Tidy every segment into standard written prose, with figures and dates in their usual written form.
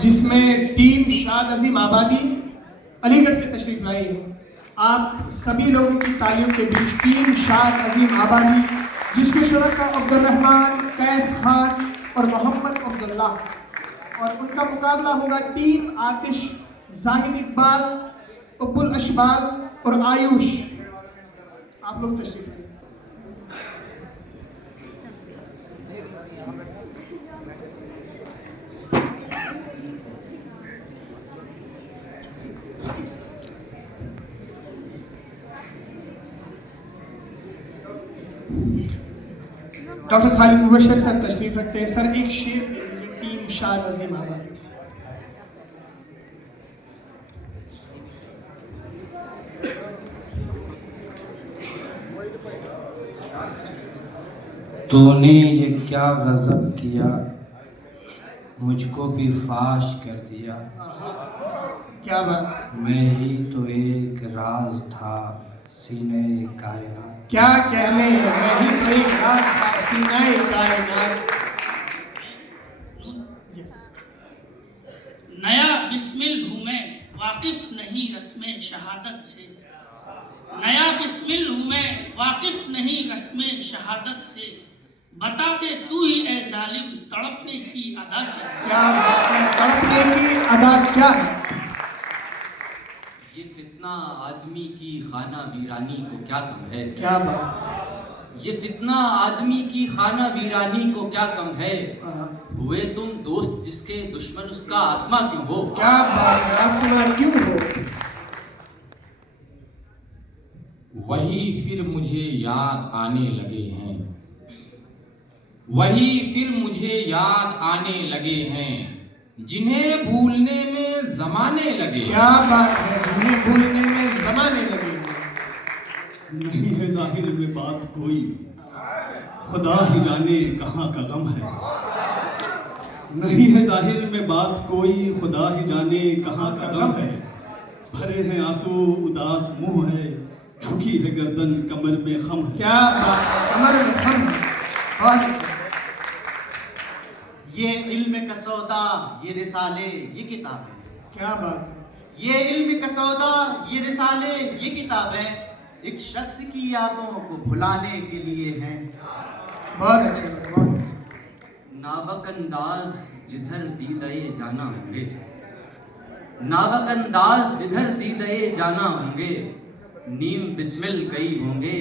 जिसमें टीम शाद अजीम आबादी अलीगढ़ से तशरीफ लाई है। आप सभी लोगों की तालियों के बीच टीम शाद अजीम आबादी, जिसके शुरका अब्दुर्रहमान, कैस खान और मोहम्मद अब्दुल्ला, और उनका मुकाबला होगा टीम आतिश, जाहिद इकबाल, अब्बुल अशबाल और आयुष। आप लोग तशरीफ लाइए। डॉक्टर खालिद मुबशर सर तशरीफ रखते हैं। सर एक शेर दे दीजिए टीम शाद अजीम आबादी। तूने ये क्या गजब किया, मुझको भी फाश कर दिया। क्या बात। मैं ही तो एक राज था सीने कायनात। क्या कहने, मैं ही तो एक राज था सीने कायनात। नया बिस्मिल हूँ मैं, वाकिफ नहीं रस्म शहादत से। नया बिस्मिल हूँ मैं, वाकिफ नहीं रस्म शहादत से। बता दे तू ही ए जालिम, तड़पने की अदा क्या है? क्या बात है, तड़पने की अदा क्या है? ये फितना आदमी की खाना वीरानी को क्या कम है? क्या बात। ये फितना आदमी की खाना वीरानी को क्या कम है? हुए तुम दोस्त जिसके दुश्मन उसका आसमा क्यों हो? क्या बात है, आसमा क्यों हो? वही फिर मुझे याद आने लगे हैं, वही फिर मुझे याद आने लगे हैं, जिन्हें भूलने में जमाने लगे। क्या बात है, जिन्हें भूलने में जमाने लगे। नहीं है जाहिर में बात कोई, खुदा ही जाने कहाँ का गम है। नहीं है जाहिर में बात कोई, खुदा ही जाने कहाँ का गम है। भरे हैं आंसू उदास मुंह है, झुकी है गर्दन कमर में खम है। क्या बात है, कमर में खम है। बहुत अच्छा। ये इल्म का सौदा, ये रिसाले, ये किताब है। क्या बात है। ये इल्म का सौदा, ये रिसाले, ये किताब है, एक शख्स की यादों को भुलाने के लिए है। बहुत अच्छे, बहुत अच्छे। नावक अंदाज जिधर दीदए जाना होंगे, नावक अंदाज जिधर दीदए जाना होंगे, नीम बिस्मिल कई होंगे।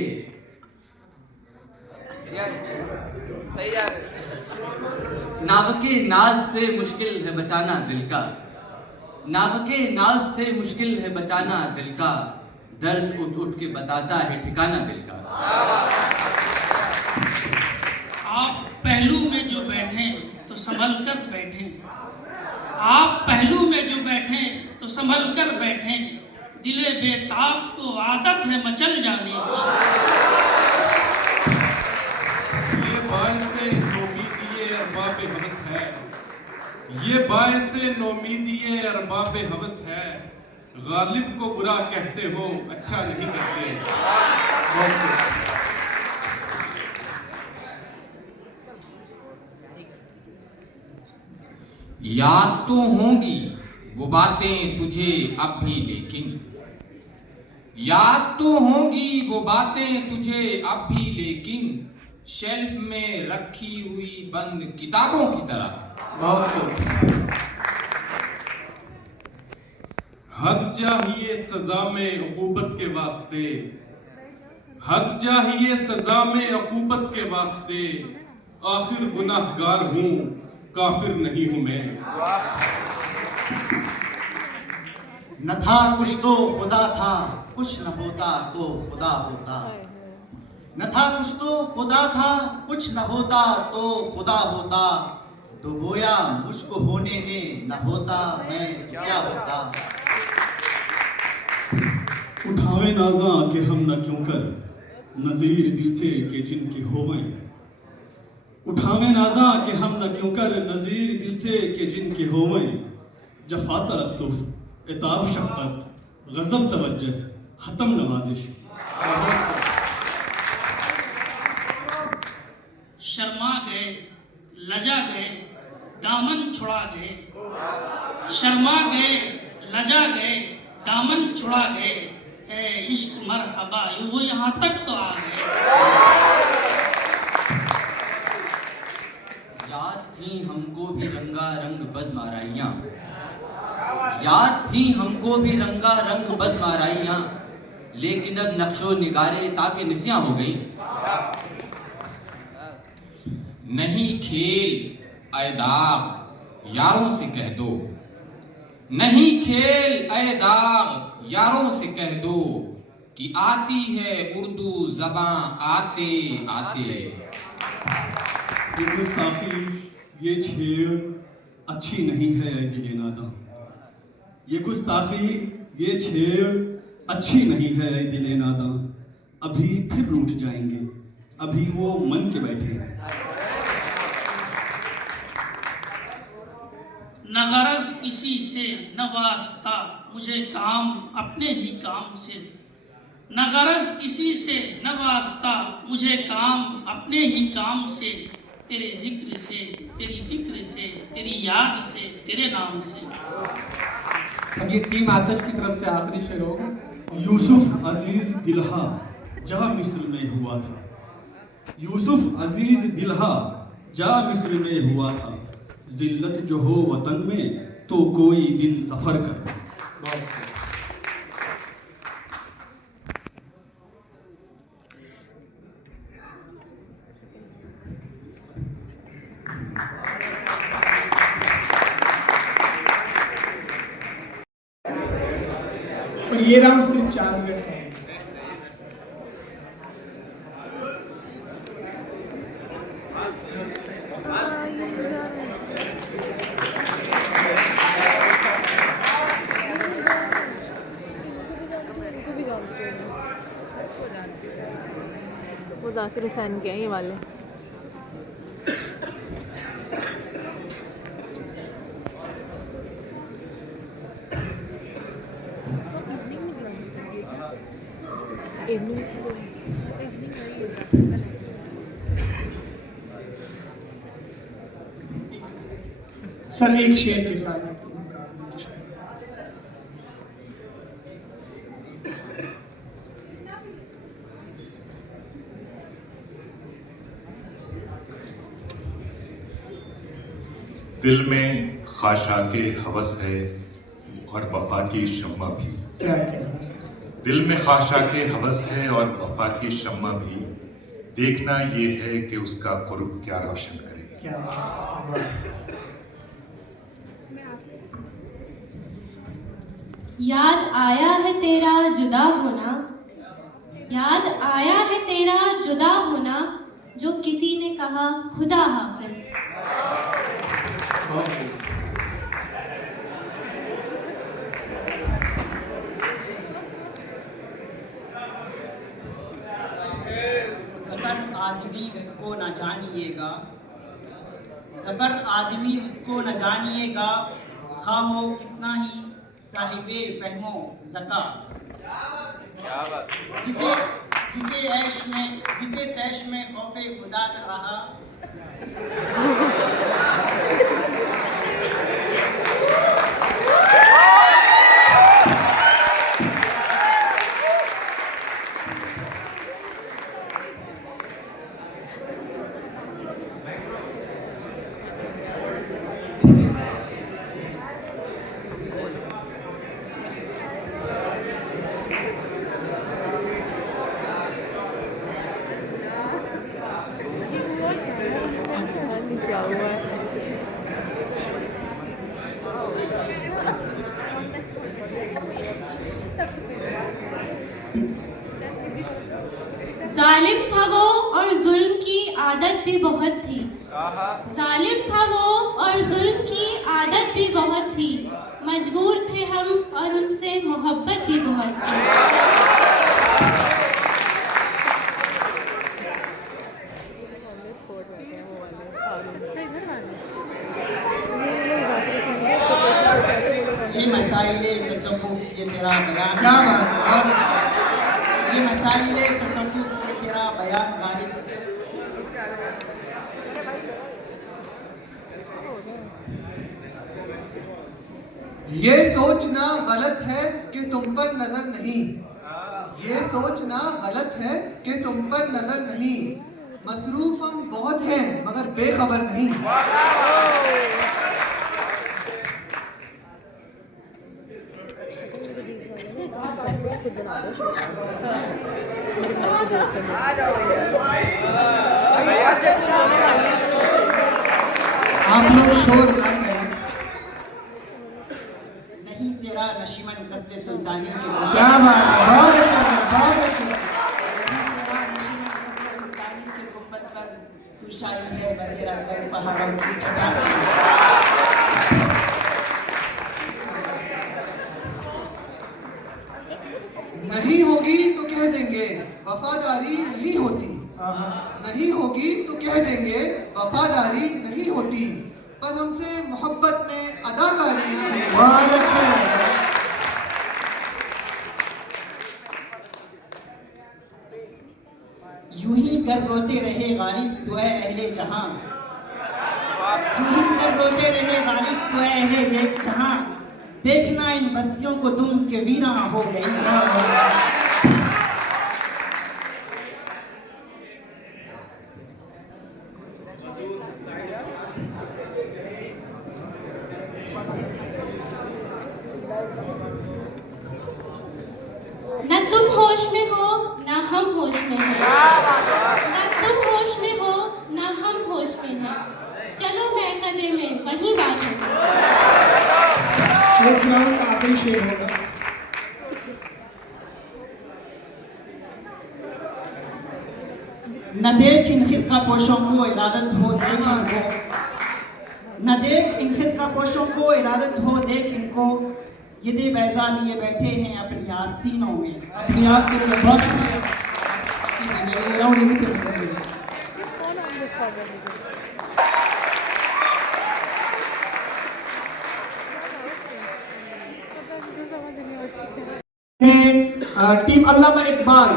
नावके नाज से मुश्किल है बचाना दिल का, नावके नाज से मुश्किल है बचाना दिल का, दर्द उठ उठ के बताता है ठिकाना दिल का। आप पहलू में जो बैठे तो संभल कर बैठे, आप पहलू में जो बैठे तो संभल कर बैठे, दिले बेताब को आदत है मचल जाने की। ये बायसे नोमीदिये अरबाब हवस है, ये बायसे नोमीदिये अरबाब हवस है, गालिब को बुरा कहते हो अच्छा नहीं करते। याद तो होंगी वो बातें तुझे अब भी, लेकिन याद तो होंगी वो बातें तुझे अब भी, लेकिन शेल्फ में रखी हुई बंद किताबों की तरह। बहुत हद चाहिए सजा में उकूबत के वास्ते, हद चाहिए सजा में उकूबत के वास्ते, आखिर गुनाहगार हूँ काफिर नहीं हूँ मैं। न था कुछ तो खुदा था, कुछ न होता तो खुदा होता। न था कुछ तो खुदा था, कुछ न होता तो खुदा होता। डुबोया मुझको होने ने, न होता मैं क्या होता। उठावे नाजा के हम न क्यों कर, नजीर दिल से के जिनके होवें। उठावे नाजा के हम न क्यों कर, नजीर दिल से के जिनके होवें। जफा तरत्तुफ इताब शफ़क़त, गज़ब तवज्जुह, हतम नवाजिश। शर्मा गए, लजा गए, दामन छुड़ा गए, शर्मा गए, लजा गए, दामन छुड़ा गए, ए इश्क मरहबा, वो यहाँ तक तो आ गए। याद थी हमको भी रंगारंग बज़्माराइयाँ, याद थी हमको भी रंगारंग बज़्माराइयाँ, लेकिन अब नक्शो निगारे ताकि निस्याँ हो गई। नहीं खेल ऐ दाग यारों से कह दो, नहीं खेल ऐ दाग यारों से कह दो कि आती है उर्दू ज़बां आते आते। ये गुस्ताखी, ये छेड़ अच्छी नहीं है ऐ दिल नादा। ये गुस्ताखी, ये छेड़ अच्छी नहीं है ऐ दिल नादा। अभी फिर रूठ जाएंगे, अभी वो मन के बैठे हैं। न गरज किसी से न वास्ता, मुझे काम अपने ही काम से। न गरज किसी से न वास्ता, मुझे काम अपने ही काम से। तेरे जिक्र से, तेरी फिक्र से, तेरी याद से, तेरे नाम से। अब ये टीम आतिश की तरफ से आखिरी शेर होगा। यूसुफ अजीज दिल्हा जा मिस्र में हुआ था, यूसुफ अजीज दिल्हा जा मिस्र में हुआ था। जिल्लत जो हो वतन में तो कोई दिन सफर कर। और ये राउंड सिर्फ 4 मिनट का है। वो जाकिर हुसैन के हैं ये वाले। सर एक शेर के साथ दिल में खाशाके हवस है और वफा की शम्मा भी। क्या है? दिल में खाशाके हवस है और वफा की शम्मा भी। देखना ये है कि उसका कुर्ब क्या रोशन करे। क्या बात है। याद आया है तेरा जुदा होना, याद आया है तेरा जुदा होना, जो किसी ने कहा खुदा हाफिज। सफर आदमी उसको न जानिएगा, सफर आदमी उसको न जानिएगा, खाहो कितना ही साहिबे फहमो ज़का। जिसे तैश में खौफे खुदा न रहा, क्या हुआ है? जालिम था वो और जुल्म की आदत भी बहुत थी, जालिम था वो और जुल्म की आदत भी बहुत थी। मजबूर थे हम और उनसे मोहब्बत भी बहुत थी। ये मसाइले तसव्वुफ ये तेरा बयान, क्या बात है। ये मसाइले तसव्वुफ ये तेरा बयान गालिब। ये सोचना गलत है कि तुम पर नजर नहीं, ये सोचना गलत है कि तुम पर नजर नहीं, मसरूफ हम बहुत हैं मगर बेखबर नहीं। आप लोग शोर ना करें। नहीं तेरा नशीमन कसरे सुल्तानी के क्या बात है, बहुत अच्छा, बहुत अच्छा। नशीमन कसरे सुल्तानी के गुंबद पर तू शाही है बसेरा कर पहाड़ों की चट्टान। नहीं होगी तो कह देंगे वफादारी नहीं होती, नहीं होगी तो कह देंगे वफादारी नहीं होती, पर हमसे मोहब्बत में अदाकारी नहीं। बहुत अच्छे। यूं ही कर रोते रहे गालिब तो ऐ अहले जहां, यूं ही कर रोते रहे गालिब तो ऐ अहले जहां, देखना इन बस्तियों को तुम के वीरां हो गई। न तुम होश में हो न हम होश में हैं, न तुम होश में हो न हम होश में हैं, चलो महकदे में वही बात है। इस राउंड का आखिरी शेर होगा। न देख इन खिरका पोशों को इरादत हो देख इनको, न देख इन खिरका पोशों को इरादत हो देख इनको, ये दे बैजा लिए बैठे हैं अपनी आस्तीनों में। अपनी आस्तीनों में। बहुत शुक्रिया। ये राउंड यहीं पे खत्म हो गया। Team Allama Iqbal,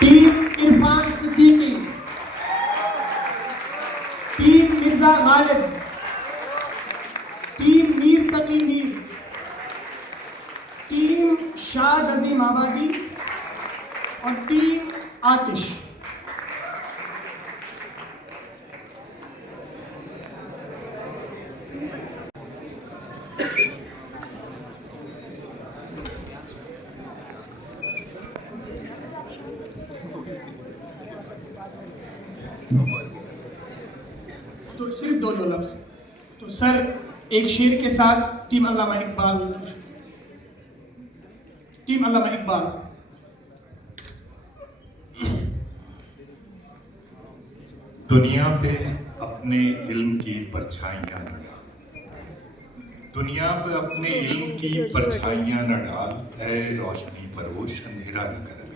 team Irfan Siddiqui, team Mirza Ghalib, team Mir Taqi Mir, team Shad अजीम आबादी और टीम आतिश। तो सिर्फ दो लफ्ज। तो सर एक शेर के साथ टीम अल्लामा इकबाल, टीम अल्लामा इकबाल। दुनिया पे अपने इल्म की परछाइयां न डाल, दुनिया पे अपने इल्म की परछाइयां न डाल, ऐ रोशनी परोश अंधेरा न कर अभी।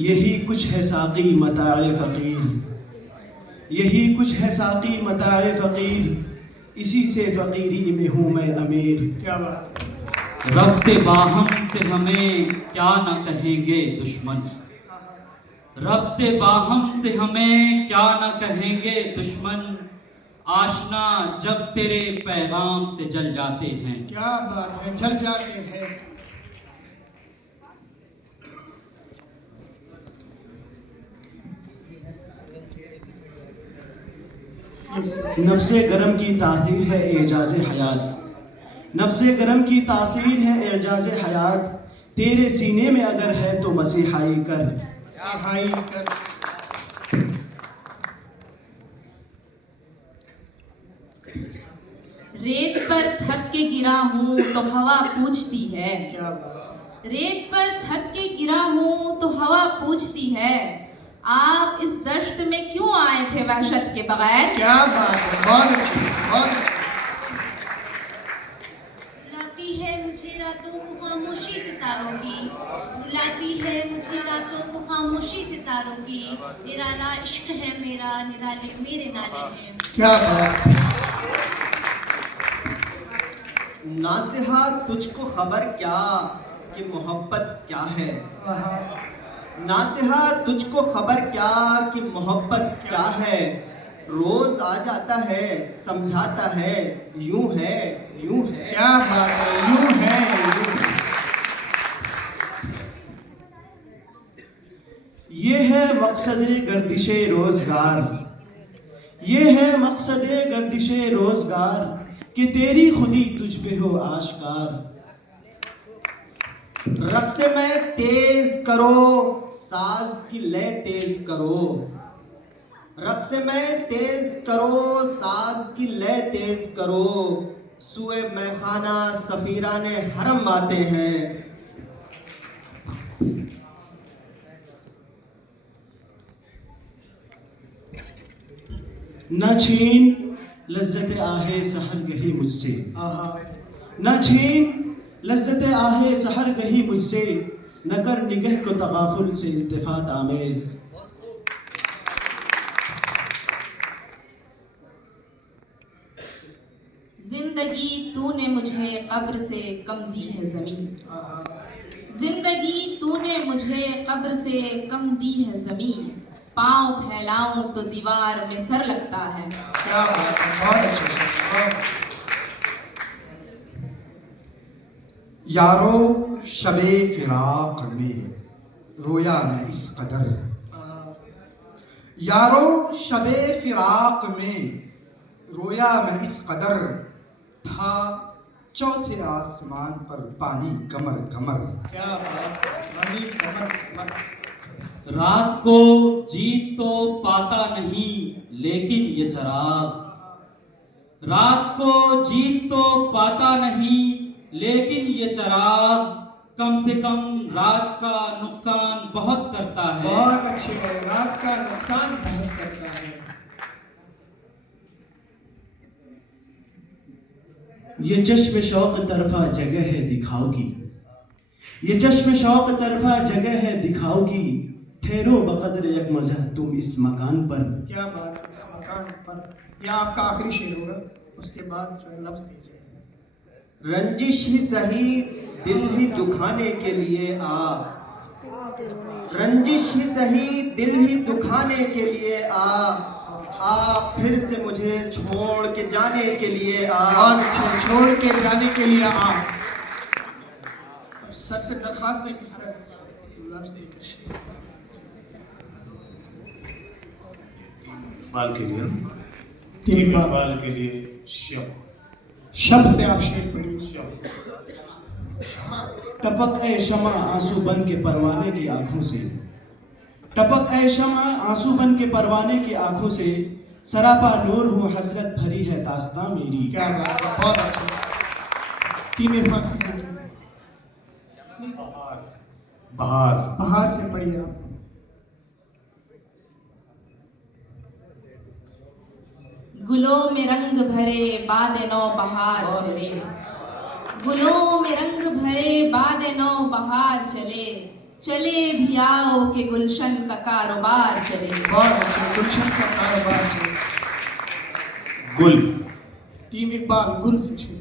यही कुछ है साकी मताए फ़कीर, यही कुछ है साकी मताए फ़कीर, इसी से फ़कीरी में हूँ मैं अमीर। क्या बात। रब्ते बाहम से हमें क्या न कहेंगे दुश्मन, रब्ते बाहम से हमें क्या न कहेंगे दुश्मन, आशना जब तेरे पैगाम से जल जाते हैं। क्या बात है, जल जाते हैं। नफ्से गरम की तासीर है एजाज़ हयात, नफ्से गरम की तासीर है एजाज़ हयात, तेरे सीने में अगर है तो मसीहाई कर। मसीहाई कर। रेत पर थक के गिरा हूँ तो हवा पूछती है, क्या बात। रेत पर थक के गिरा हूँ तो हवा पूछती है, आप इस दश्त में क्यों आए थे वहशत के बगैर। क्या बात है, बहुत अच्छी, बहुत अच्छी। रुलाती है मुझे रातों को खामोशी सितारों की, रुलाती है मुझे रातों को खामोशी सितारों की, निराला इश्क है मेरा निराले मेरे नाले हैं। क्या बात। नासिहा तुझको खबर क्या कि मोहब्बत क्या है। नासिहा तुझको खबर क्या कि मोहब्बत क्या है। रोज आ जाता है समझाता है यूं है यूं है। क्या बात है, यूं है यूं है। ये है मकसद गर्दिशे रोजगार, ये है मकसद गर्दिशे रोजगार कि तेरी खुदी तुझ पे हो आश्कार। रक्स में तेज करो साज की लय तेज करो। रक्स में तेज करो साज की लय तेज करो। सुए मैखाना सफीराने हरम आते हैं। न छीन लज्जत आहे सहर गही मुझसे, न छीन लज्जत आहे सहर गही मुझसे। न कर निगह को तगाफुल से इल्तिफात आमेज। जिंदगी तूने मुझे कब्र से कम दी है ज़मीन। जिंदगी तूने मुझे कब्र से कम दी है ज़मीन। पाँव फैलाऊं तो दीवार में सर लगता है। क्या बात है, बहुत अच्छा। यारो शबे फिराक में रोया मैं इस कदर। यारो शबे फिराक में रोया मैं इस कदर। था चौथे आसमान पर पानी कमर कमर। क्या बात है, पानी कमर कमर। रात को जीत तो पाता नहीं लेकिन ये चराग। रात को जीत तो पाता नहीं लेकिन ये चराग कम से कम रात का नुकसान बहुत करता है। बहुत अच्छे है, रात का नुकसान बहुत करता है। ये चश्म शौक तरफा जगह है दिखाओ की। ये चश्म शौक तरफा जगह है दिखाओ की। ठहरो बकदर एक मजा तुम इस मकान पर। क्या बात है, इस मकान पर। यह आपका आखिरी शेर होगा, उसके बाद जो है लफ्ज दीजिए। रंजिश ही सही दिल ही दुखाने के लिए आ। रंजिश ही सही दिल ही दुखाने के लिए आ फिर से मुझे छोड़ के जाने के लिए आ। और छोड़ के जाने के लिए आ। अब सर से दरख्वास्त है कि सर लफ्ज देकर शेर इकबाल के लिए, टीम इकबाल के लिए शब से आप शेर पढ़िए। टपक ए शमा आंसू बन के परवाने की आंखों से। टपक ए शमा आंसू बन के परवाने की आंखों से। सरापा नूर हूँ हसरत भरी है दास्तां मेरी। क्या बात है, बहुत अच्छा। टीम इरफान से बहार बहार से पढ़िए आप। गुलों में रंग भरे बाद नौ बहार चले। गुलों में रंग भरे बाद नौ बहार चले। चले भी आओ के गुलशन का कारोबार चले। बहुत अच्छा, गुलशन का कारोबार चले। गुल टीम इकबाल गुल से शुरू।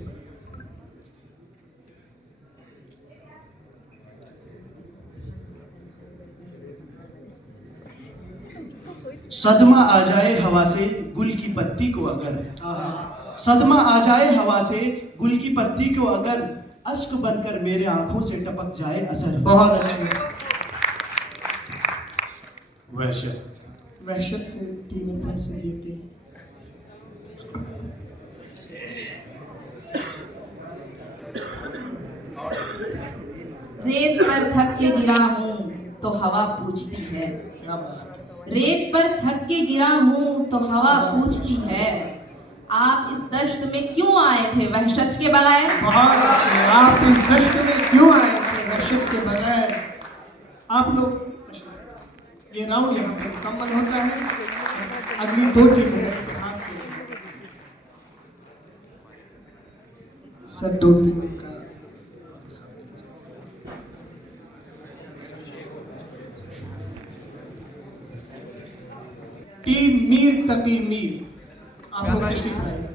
सदमा आ जाए हवा से गुल की पत्ती को अगर। सदमा आ जाए हवा से गुल की पत्ती को अगर। अश्क बनकर मेरे आंखों से टपक जाए असर। बहुत अच्छे। वहशत वहशत से टीम इरफान से देखते हैं। रेत पर थक के गिरा हूँ तो हवा पूछती है। क्या बात। रेत पर थक के गिरा हूँ तो हवा पूछती है। आप इस दश्त में क्यों आए थे वहशत के बगैर। बहुत अच्छे, आप इस दश्त में क्यों आए थे वहशत के बगैर। आप लोग ये राउंड यहाँ पर मुकम्मल होता है। अगली दो टीमें आपके सर दो टीमों का टीम मीर तकी मीर आप लोग तशरीफ लाइए।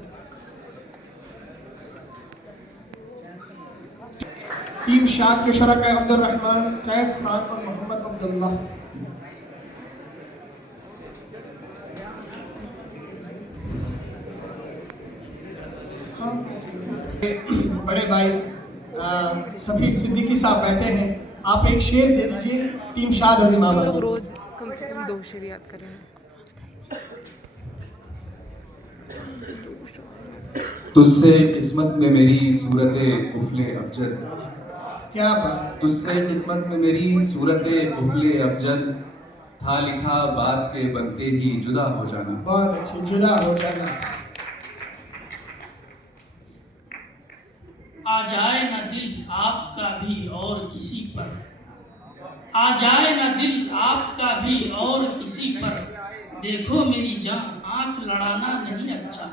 टीम शाद के शुरका अब्दुल रहमान, कैस खान और मोहम्मद अब्दुल्ला। बड़े भाई सफीर सिद्दीकी साहब बैठे हैं, आप एक शेर दे दीजिए टीम शाद अजीम आबादी। लोग रोज कम से कम 2 शेर याद करें। तुझसे किस्मत में मेरी सूरत कुफले अबजद, क्या बात। तुझसे किस्मत में मेरी सूरत कुफले अबजद, था लिखा बात के बनते ही जुदा हो जाना। बहुत अच्छी, जुदा हो जाना। आ जाए ना दिल आपका भी और किसी पर, आ जाए ना दिल आपका भी और किसी पर, देखो मेरी जान आंख लड़ाना नहीं अच्छा।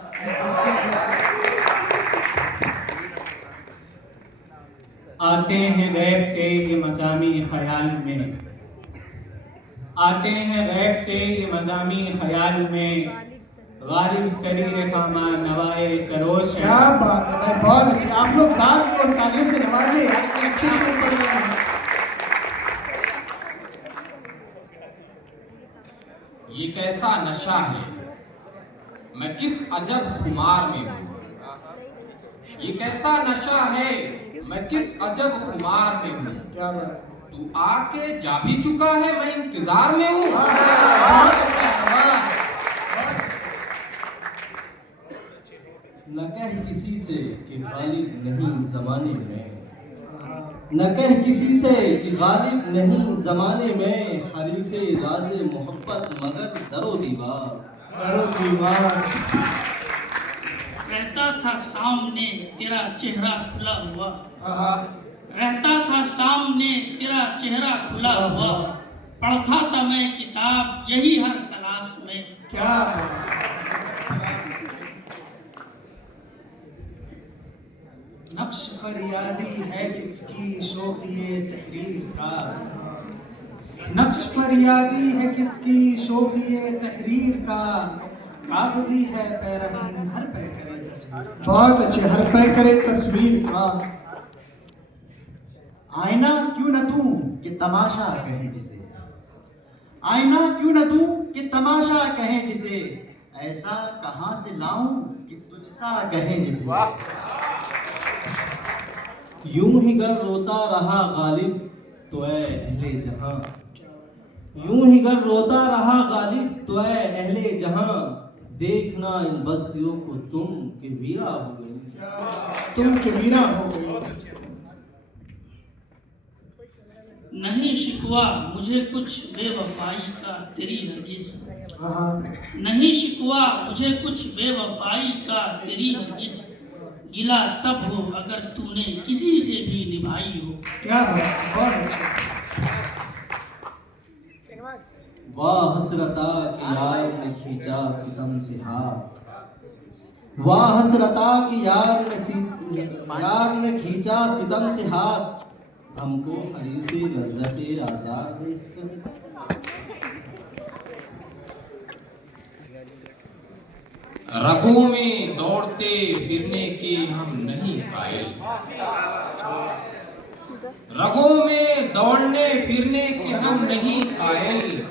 आते हैं गैब से ये मज़ामी ख्याल में, आते हैं गैब से ये मज़ामी ख्याल में, गालिब सरीर खामा नवाए सरोश। क्या बात है भाई, बहुत अच्छी। आप लोग दाद और तालियों से नवाजे, अच्छे से पढ़ रहे हैं। ये कैसा नशा है, मैं किस अजब खुमार में हूँ। ये कैसा नशा है, मैं किस अजब खुमार में हूँ। क्या बात है। तू आके जा भी चुका है, मैं इंतजार में हूँ। न कह किसी से कि गालिब नहीं ज़माने में, न कह किसी से कि गालिब नहीं ज़माने में, हरीफे राज़े मोहब्बत मगर दरो दीवार। दरो दीवार। रहता था सामने तेरा चेहरा खुला हुआ, रहता था सामने तेरा चेहरा खुला हुआ, पढ़ता था मैं किताब यही हर क्लास में। क्या नक्श फरियादी है किसकी शोखिए तहरीर का, नक्श फरियादी है किसकी शोखिए तहरीर का, कागजी है पैरहन हर पे करे तस्वीर। बहुत अच्छे, हर पे करे तस्वीर का। आईना क्यों न तू कि तमाशा कहे जिसे, आईना क्यों न तू कि तमाशा कहे जिसे, ऐसा कहां से लाऊं कि तुझसा कहे जिसे। यूं ही गर रोता रहा गालिब तो ऐ अहले जहां, यूं ही गर रोता रहा गालिब तो ऐ अहले जहां, देखना इन बस्तियों को तुम के वीरा हो गई, तुम के वीरा हो गई। नहीं शिकवा मुझे कुछ बेवफाई का तेरी हरगिज, नहीं शिकवा मुझे कुछ बेवफाई का तेरी हरगिज, गिला तब हो अगर तूने किसी से भी निभाई हो। क्या बात, बहुत अच्छा। वाह हसरता कि यार ने खींचा सितम से हाथ, वाह हसरता कि यार ने खींचा सितम से हाथ, हमको हरी से लज्जते आज़ाद देखकर। रगों में दौड़ते फिरने के हम नहीं कायल, रगों में दौड़ने फिरने के हम नहीं कायल,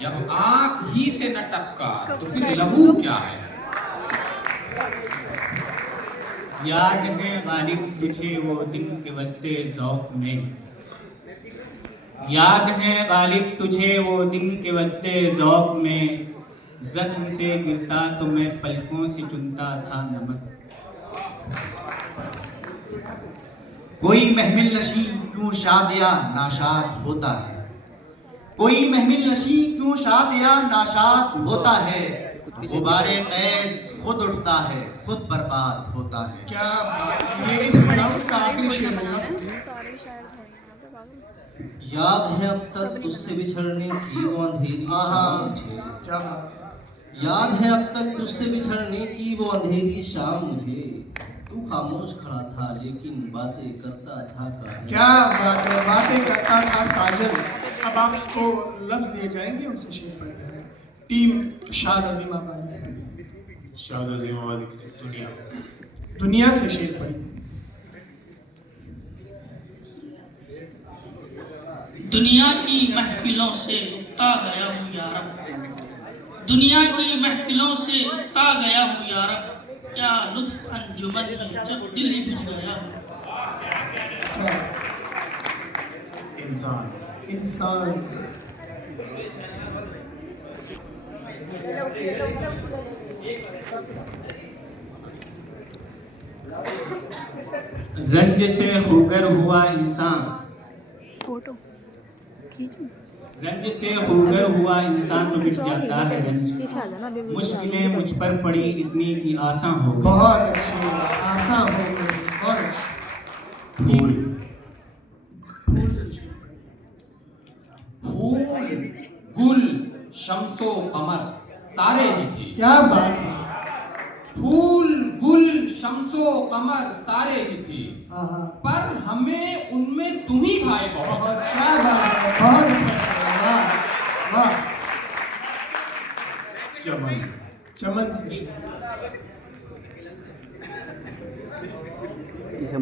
जब आंख ही से न टपका तो फिर लहू क्या है। याद है गालिब तुझे वो दिन के वस्ते ज़ौक़ में, याद है गालिब तुझे वो दिन के वस्ते ज़ौक़ में, जख्म से गिरता तो मैं पलकों से चुनता था नमक। कोई महमिल नशी क्यों शाद या नाशाद होता है, कोई महमिल नशी क्यों शाद या नाशाद होता है, गुबारे कैस खुद उठता है खुद बर्बाद होता है। क्या ये इस नज़्म का आखिरी शेर होगा। याद है अब तक तुझसे बिछड़ने की वो अंधेरी शाम मुझे, क्या बात है। याद है अब तक तुझसे बिछड़ने की वो अंधेरी शाम मुझे, तू खामोश खड़ा था लेकिन बातें करता था काजल। क्या बात है, बातें करता था काजल। अब आपको लफ्ज दिए जाएंगे, उनसे शेर पढ़ेंगे। टीम शाद अजीम आबादी, शाद अजीम आबादी दुनिया, दुनिया से शेर पढ़ेंगे। दुनिया की महफिलों से उकता गया हूँ यारब, दुनिया की महफिलों से उकता गया हूँ यारब, क्या लुत्फ अंजुमन में जब दिल ही बुझ गया हूँ। इंसान इंसान रंज से खूगर हुआ इंसान, रंज से खूगर हुआ इंसान तो मिट जाता है रंज, मुश्किलें मुझ पर पड़ी इतनी कि आसान हो गई। बहुत अच्छी आसान हो गई, बहुत अच्छी। फूल गुल शम्सो कमर सारे ही थे। क्या बात है। फूल गुल शम्सो कमर सारे ही थे, पर हमें उनमें तुम ही भाई बहुत। क्या बात है, बहुत अच्छा, वाह वाह। चमन चमन से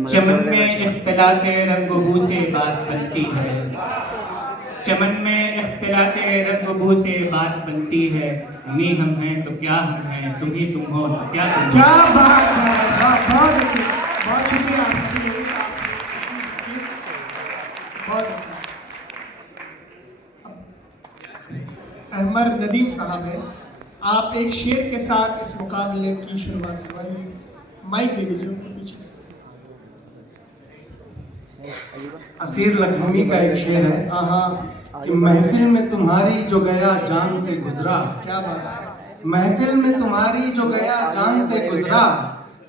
चमन में इख्तिलाते रंग बू से बात बनती है, चमन में इख्तिलाते रंग बू से बात बनती है। नी हम हैं तो क्या हम हैं, तुम ही तुम हो तो क्या तुम हो। क्या बात है, बहुत अच्छी, बहुत शुक्रिया बहुत अच्छा। अहमद नदीम साहब है, आप एक शेर के साथ इस मुकाबले की शुरुआत करवाइए। माइक दे दीजिए उनको पीछे। असीर लखनवी का एक शेर है कि महफिल में तुम्हारी जो गया जान से गुजरा, क्या बात है, महफिल में तुम्हारी जो गया जान से गुजरा,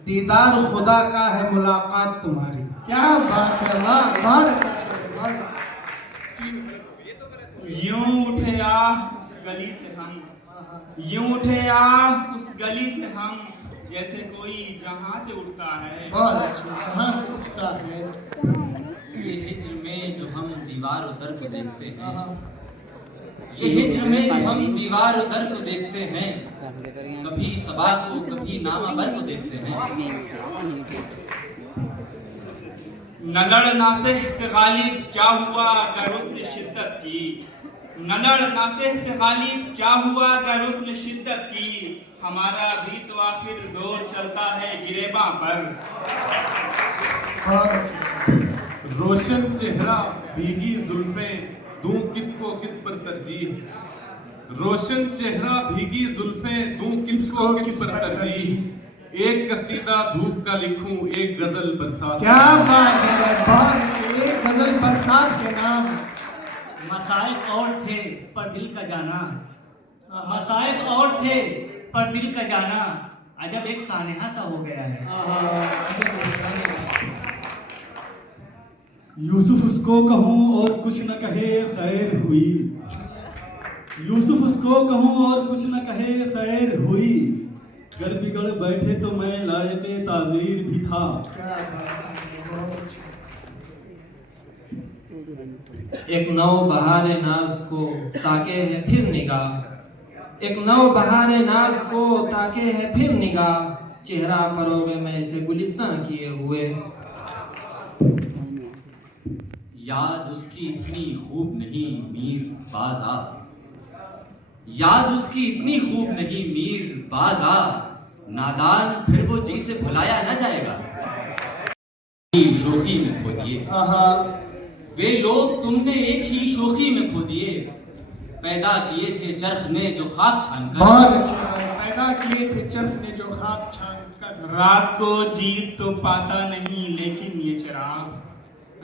दीदार खुदा का है मुलाकात तुम्हारी। क्या बात है, वाह बहुत अच्छा शेर है, बहुत। यूं उठे आह उस गली से हम, यूं उठे आह उस गली से हम, जैसे कोई जहां से उठता है। बहुत अच्छा, जहां से उठता है। ये हिज्र में जो हम दीवार उतर को देखते हैं, ये हिज्र में जो हम दीवार उतर को देखते हैं, कभी सबा को कभी नामाबर को देखते हैं। नलड़ नासिह से गालिब क्या हुआ अगर उसने शिद्दत की, नलड़ नासिह से गालिब क्या हुआ अगर उसने शिद्दत की, हमारा भी तो आखिर जोर चलता है गिरेबां पर। रोशन चेहरा भीगी जुल्फें दूं किसको किस पर तरजीह, रोशन चेहरा भीगी जुल्फें दूं किसको किस पर तरजीह, एक कसीदा धूप का लिखूं एक गजल बरसात। क्या बात है, बहुत एक गजल बरसात के नाम। मसाइब और थे पर दिल का जाना, मसाइब और थे पर दिल का जाना, अजब एक सानेहा सा हो गया है। यूसुफ उसको कहूँ और कुछ न कहे खैर हुई, यूसुफ उसको कहूँ और कुछ न कहे खैर हुई, घर बिगड़ बैठे तो मैं लायक ताजीर भी था। एक नौ बहारे नाज को ताके है फिर निगाह, एक नौ बहारे नाज को ताके है फिर निगाह, चेहरा फरोगे में से गुलिस्तां किए हुए। याद उसकी इतनी खूब नहीं मीर बाजा, याद उसकी इतनी खूब नहीं मीर बाजा, नादान फिर वो जी से भुलाया न जाएगा। शोखी में खो दिए वे लोग तुमने एक ही शोखी में खो दिए, पैदा किए थे चरख ने जो खाक छानकर। बहुत अच्छा, पैदा किए थे चरख ने जो खाक छानकर। रात को जीत तो पाता नहीं लेकिन ये चिराग,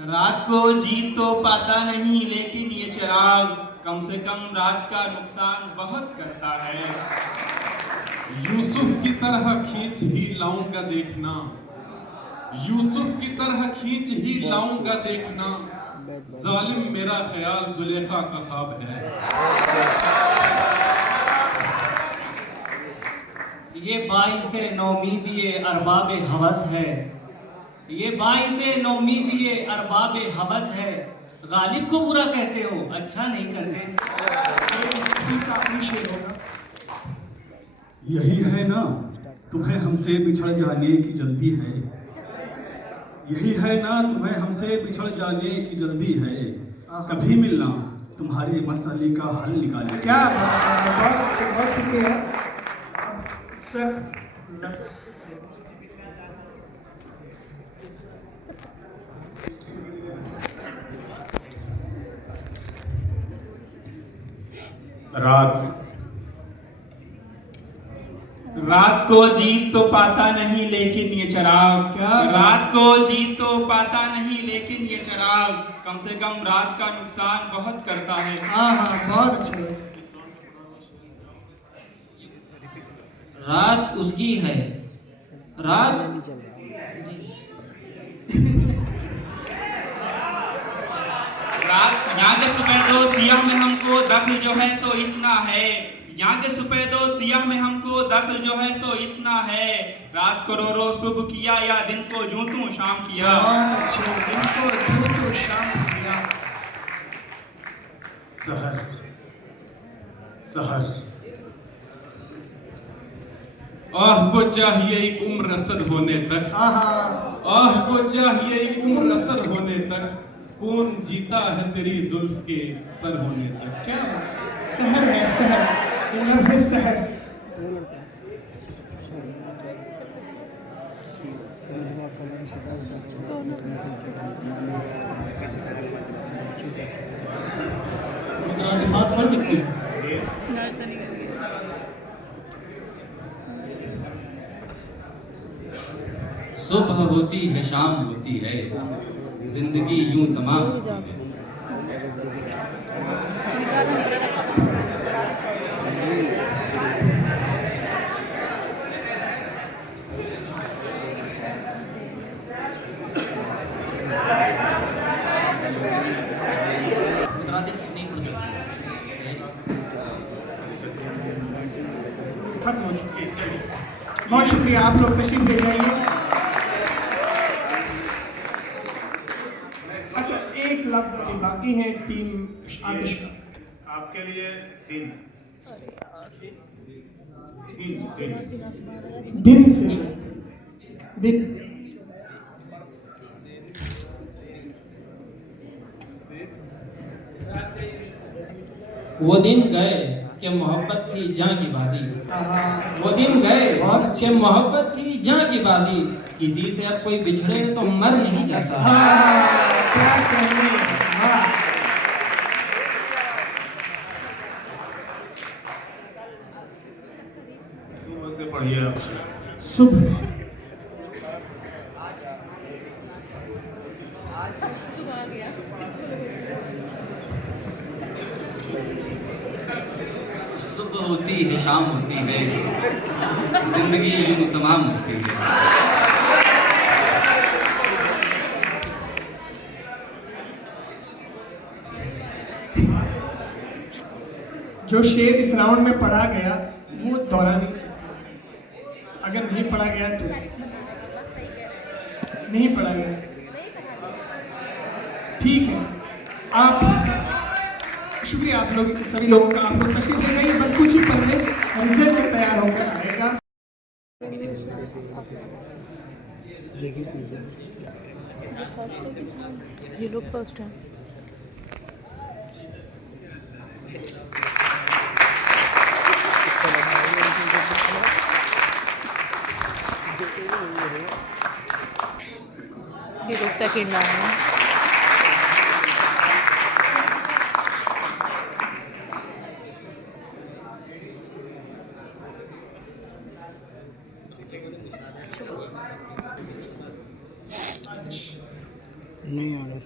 रात को जीत तो पाता नहीं लेकिन ये चिराग, कम से कम रात का नुकसान बहुत करता है। यूसुफ की तरह खींच ही लाऊंगा देखना, यूसुफ की तरह खींच ही लाऊंगा देखना, जालिम मेरा ख्याल जुलेखा का ख्वाब है। ये बाइसे नौमीदिये अरबाब हवस है, ये बाइसे नौमीदिये अरबाब हवस है, गालिब को बुरा कहते हो अच्छा नहीं करते। यही है ना तुम्हें हमसे बिछड़ जाने की जल्दी है, यही है ना तुम्हें हमसे बिछड़ जाने की जल्दी है, कभी मिलना, तुम्हारे मसले का हल निकालेंगे। क्या बात है, बहुत शुक्रिया सर। रात को जीत तो पाता नहीं लेकिन ये चराग, क्या रात को जीत तो पाता नहीं लेकिन ये चराग कम से कम रात का नुकसान बहुत करता है। हाँ बहुत अच्छे। रात उसकी है, रात याद सुपैदो सियाह में हमको दख्ल जो है सो इतना है, याद सुपैदो सियाह में हमको दख्ल जो है सो इतना है, रात को रो रो सुबह किया या दिन को जूं तू शाम किया। दिन को जूं तू शाम किया। सहर सहर आह को चाहिए एक उम्र रसद होने तक, आह को चाहिए एक उम्र रसद होने तक, कौन जीता है तेरी जुल्फ के सर होने तक। क्या सहर है, सहर, ये लफ्ज़ है सहर। बात पढ़ सकते हैं। सुबह होती है, शाम होती है, जिंदगी यूं तमाम होती है। खत्म हो चुकी है। चलिए बहुत शुक्रिया, आप लोग तशरीफ ले जाइए। अच्छा, एक लफ्ज अभी बाकी है टीम आतिश का। आपके लिए दिन से दिन वो दिन गए कि मोहब्बत थी जहाँ की बाजी, वो दिन गए कि मोहब्बत थी जहाँ की बाजी, किसी से अब कोई बिछड़े तो मर नहीं जाता। क्या कहने, सुबह से पढ़िए आप। सुबह सुबह होती है, शाम होती है, जिंदगी यूं तमाम होती है। जो शेर इस राउंड में पढ़ा गया वो दोहरा नहीं सकता। अगर नहीं पढ़ा गया तो नहीं पढ़ा गया, ठीक है। आप शुक्रिया आप लोग सभी लोगों का, आप लोग तशरीफ ले जाइए। बस कुछ ही पल में रिजल्ट तैयार होकर आएगा। ये लोग फर्स्ट हैं। ये लोग सेकंड आए हैं। नहीं आ रहा।